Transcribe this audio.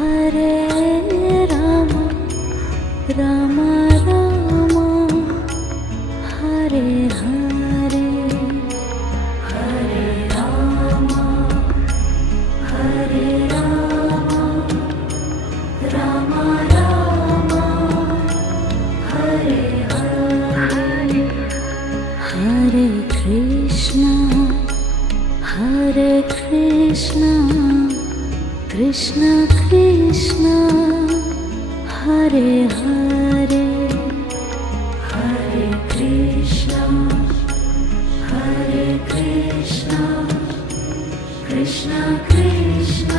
Hare Rama Rama Rama Hare Hare Hare Rama Hare Rama Rama Rama Hare Hare Hare Krishna Krishna Krishna Hare Hare Hare Krishna Krishna Krishna